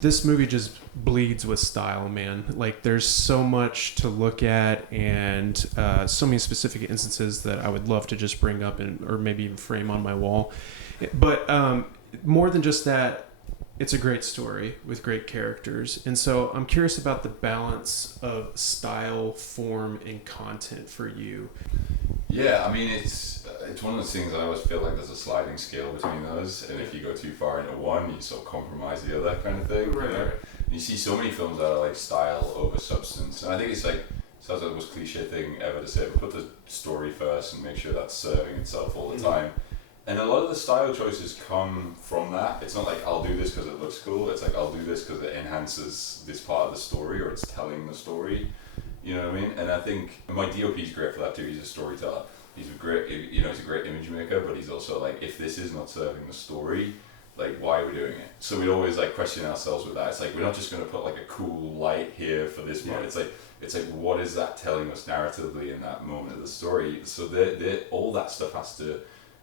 This movie just bleeds with style, man. Like, there's so much to look at, and so many specific instances that I would love to just bring up and or maybe even frame on my wall. But more than just that, it's a great story with great characters. And so I'm curious about the balance of style, form, and content for you. Yeah, I mean it's one of those things that I always feel like there's a sliding scale between those, and if you go too far into one, you sort of compromise the other kind of thing. Right, You know? right. And you see so many films that are like style over substance, and I think it's like sounds like the most cliche thing ever to say, but put the story first and make sure that's serving itself all the time. And a lot of the style choices come from that. It's not like I'll do this because it looks cool. It's like I'll do this because it enhances this part of the story or it's telling the story. You know what I mean? And I think my DOP is great for that too. He's a storyteller. He's a great, he's a great image maker. But he's also like, if this is not serving the story, like why are we doing it? So we always like question ourselves with that. It's like we're not just going to put like a cool light here for this moment. It's like what is that telling us narratively in that moment of the story? So all that stuff has to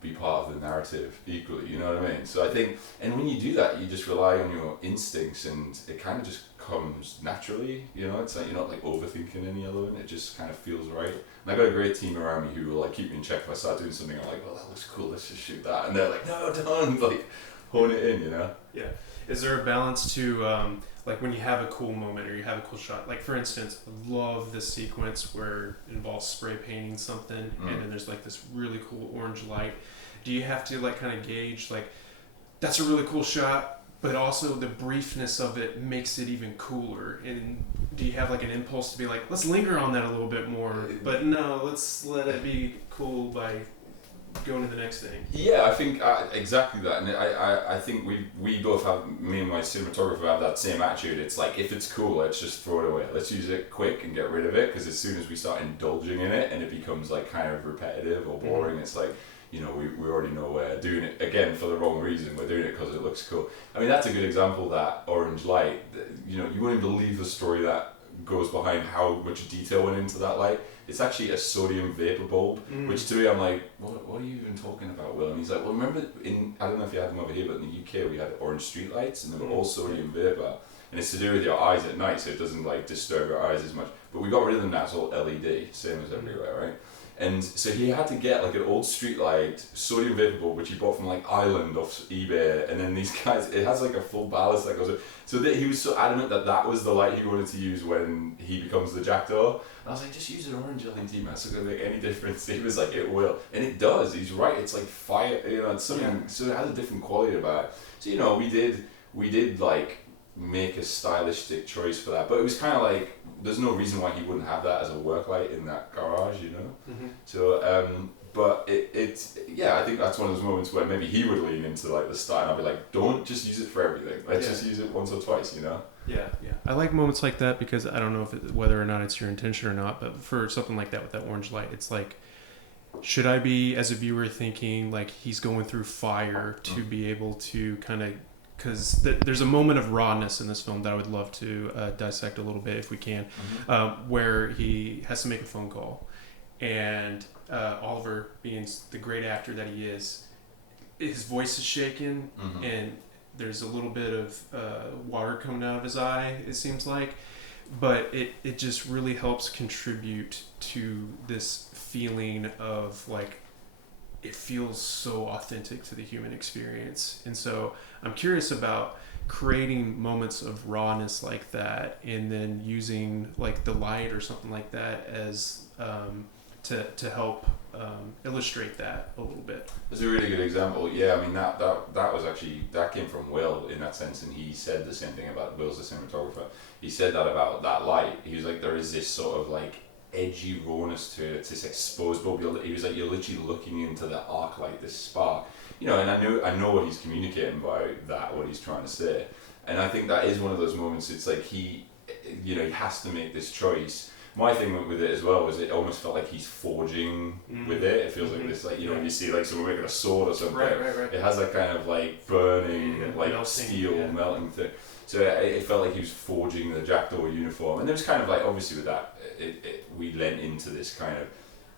be part of the narrative equally, you know what I mean? So I think, and when you do that, you just rely on your instincts and it kind of just comes naturally, you know? It's like you're not like overthinking any element, it just kind of feels right. And I got a great team around me who will like keep me in check. If I start doing something, I'm like, well, that looks cool, let's just shoot that. And they're like, no, don't, like, hone it in, you know? Yeah. Is there a balance to, like when you have a cool moment or you have a cool shot? Like for instance, I love this sequence where it involves spray painting something and then there's like this really cool orange light. Do you have to like kind of gauge like, that's a really cool shot, but also the briefness of it makes it even cooler? And do you have like an impulse to be like, let's linger on that a little bit more, but no, let's let it be cool by going to the next thing? Yeah, I think exactly that, and I think we both have, me and my cinematographer have that same attitude. It's like if it's cool, let's just throw it away. Let's use it quick and get rid of it, because as soon as we start indulging in it and it becomes like kind of repetitive or boring, it's like, you know, we already know we're doing it again for the wrong reason. We're doing it because it looks cool. I mean, that's a good example, that orange light. You know, you wouldn't believe the story that goes behind how much detail went into that light. It's actually a sodium vapor bulb, which to me I'm like, what are you even talking about, Will? And he's like, well, remember I don't know if you had them over here, but in the UK we had orange street lights and they were all sodium vapor. And it's to do with your eyes at night, so it doesn't like disturb your eyes as much. But we got rid of them now, it's all LED, same as everywhere, right? And so he had to get like an old street light, sodium vapor bulb, which he bought from like Ireland off eBay. And then these guys, it has like a full ballast that goes. So that he was so adamant that that was the light he wanted to use when he becomes the Jackdaw. And I was like, just use an orange LED, man. It's not gonna make any difference. He was like, it will, and it does. He's right. It's like fire. You know, it's something. So it has a different quality about it. So you know, we did like make a stylistic choice for that, but it was kind of like there's no reason why he wouldn't have that as a work light in that garage, you know. So but it's I think that's one of those moments where maybe he would lean into like the style and I'll be like, don't just use it for everything, let's just use it once or twice, you know. Yeah. I like moments like that because I don't know whether or not it's your intention or not, but for something like that with that orange light, it's like, should I be as a viewer thinking like he's going through fire to be able to kind of, because there's a moment of rawness in this film that I would love to dissect a little bit if we can, where he has to make a phone call, and Oliver, being the great actor that he is, his voice is shaken, and there's a little bit of water coming out of his eye, it seems like, but it just really helps contribute to this feeling of like, it feels so authentic to the human experience. And so I'm curious about creating moments of rawness like that and then using like the light or something like that as to help illustrate that a little bit. That's a really good example. Yeah, I mean that was actually, that came from Will in that sense, and he said the same thing about, Will's the cinematographer. He said that about that light. He was like, there is this sort of like edgy rawness to it. It's this exposed bulb. He was like, you're literally looking into the arc light, this spark, you know. And I know what he's communicating by that, what he's trying to say. And I think that is one of those moments. It's like he has to make this choice. My thing with it as well was it almost felt like he's forging with it. It feels like this, like, you know, when you see like someone making a sword or something, Right. it has that kind of like burning, like melting, steel melting thing. So it felt like he was forging the Jackdaw uniform, and there was kind of like, obviously with that, we lent into this kind of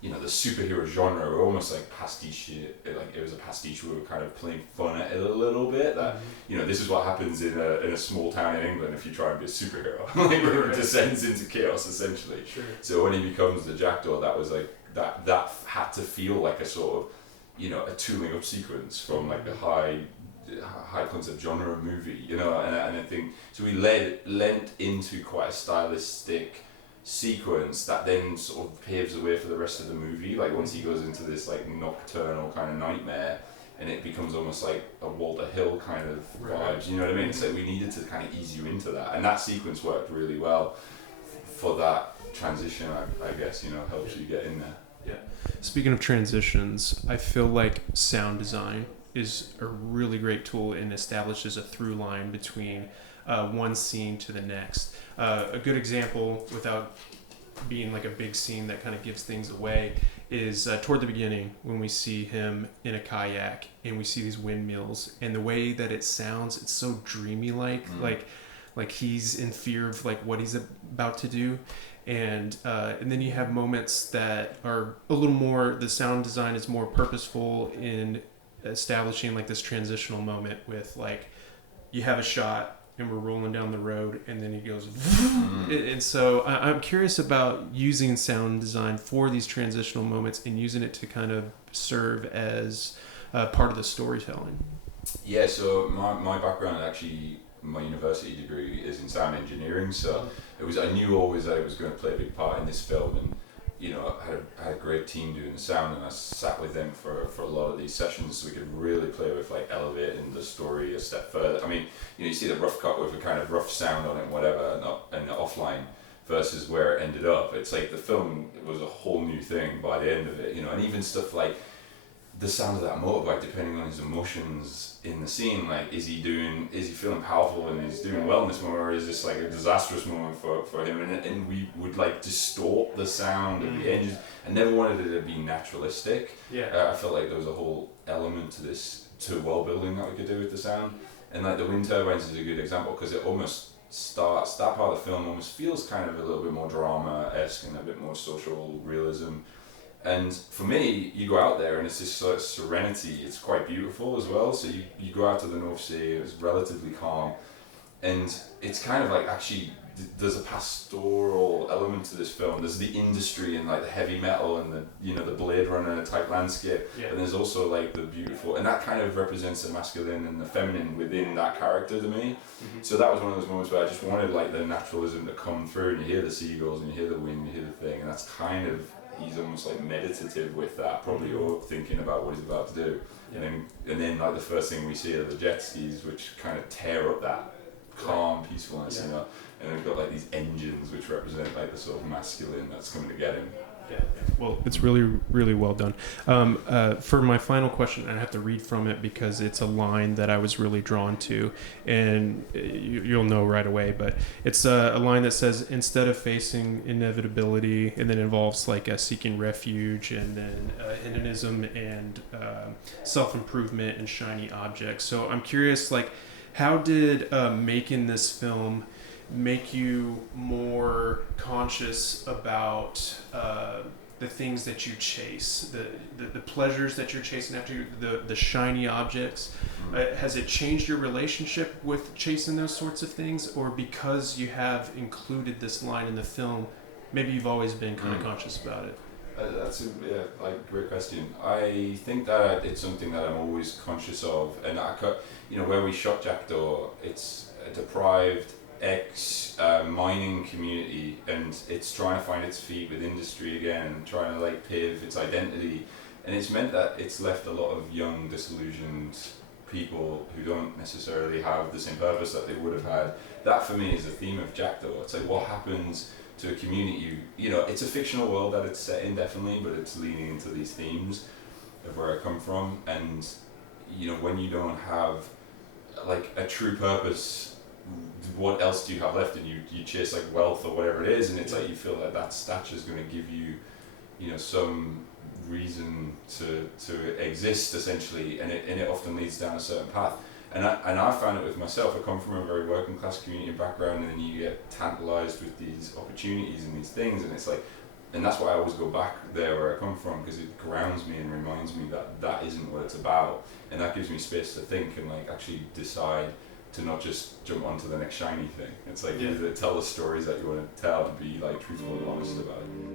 the superhero genre were almost like pastiche. Like it was a pastiche. We were kind of playing fun at it a little bit. That this is what happens in a small town in England if you try and be a superhero. Like it descends into chaos essentially. Sure. So when he becomes the Jackdaw, that was like that had to feel like a sort of a tooling up sequence from like a high concept genre movie. And I think so. We lent into quite a stylistic sequence that then sort of paves the way for the rest of the movie. Like once he goes into this like nocturnal kind of nightmare, and it becomes almost like a Walter Hill kind of vibe. You know what I mean? So we needed to kind of ease you into that, and that sequence worked really well for that transition. I guess helps you get in there. Yeah. Speaking of transitions, I feel like sound design is a really great tool and establishes a through line between one scene to the next. A good example, without being like a big scene that kind of gives things away, is toward the beginning when we see him in a kayak and we see these windmills, and the way that it sounds, it's so dreamy like he's in fear of like what he's about to do. And then you have moments that are a little more, the sound design is more purposeful in establishing like this transitional moment with like, you have a shot and we're rolling down the road and then he goes, and so I'm curious about using sound design for these transitional moments and using it to kind of serve as part of the storytelling. Yeah, so my background actually, my university degree is in sound engineering, so I knew always that it was going to play a big part in this film, and I had a great team doing the sound, and I sat with them for a lot of these sessions so we could really play with like elevating the story a step further. I mean, you see the rough cut with a kind of rough sound on it and whatever, and offline versus where it ended up. It's like the film was a whole new thing by the end of it, and even stuff like the sound of that motorbike, depending on his emotions in the scene, like is he feeling powerful and he's doing well in this moment, or is this like a disastrous moment for him? And we would like distort the sound of the engines. I never wanted it to be naturalistic. I felt like there was a whole element to world building that we could do with the sound, and like the wind turbines is a good example because it almost starts, that part of the film almost feels kind of a little bit more drama-esque and a bit more social realism. And for me, you go out there and it's this sort of serenity. It's quite beautiful as well. So you go out to the North Sea, it's relatively calm, and it's kind of like actually there's a pastoral element to this film. There's the industry and like the heavy metal and the Blade Runner type landscape, and there's also like the beautiful, and that kind of represents the masculine and the feminine within that character to me. So that was one of those moments where I just wanted like the naturalism to come through, and you hear the seagulls and you hear the wind, you hear the thing, and that's kind of, he's almost like meditative with that, probably, or thinking about what he's about to do. And then like the first thing we see are the jet skis, which kind of tear up that calm peacefulness, and we've got like these engines which represent like the sort of masculine that's coming to get him. Well, it's really, really well done. For my final question, I have to read from it because it's a line that I was really drawn to, and you'll know right away, but it's a line that says, instead of facing inevitability, and then involves like seeking refuge, and then hedonism and self-improvement and shiny objects. So I'm curious, like, how did making this film make you more conscious about the things that you chase, the pleasures that you're chasing after, the shiny objects? Has it changed your relationship with chasing those sorts of things, or because you have included this line in the film, maybe you've always been kind of conscious about it? That's a great question. I think that it's something that I'm always conscious of, and where we shot Jackdaw, it's a deprived mining community, and it's trying to find its feet with industry again, and trying to like pave its identity, and it's meant that it's left a lot of young, disillusioned people who don't necessarily have the same purpose that they would have had. That for me is the theme of Jackdaw. It's like what happens to a community. It's a fictional world that it's set in, definitely, but it's leaning into these themes of where I come from, and when you don't have like a true purpose, what else do you have left? And you chase like wealth or whatever it is, and it's like you feel like that stature is going to give you some reason to exist essentially, and it often leads down a certain path. And I found it with myself. I come from a very working class community background, and then you get tantalized with these opportunities and these things, and it's like and that's why I always go back there where I come from, because it grounds me and reminds me that that isn't what it's about, and that gives me space to think and like actually decide to not just jump onto the next shiny thing. It's like, tell the stories that you want to tell and be like truthful and honest about it.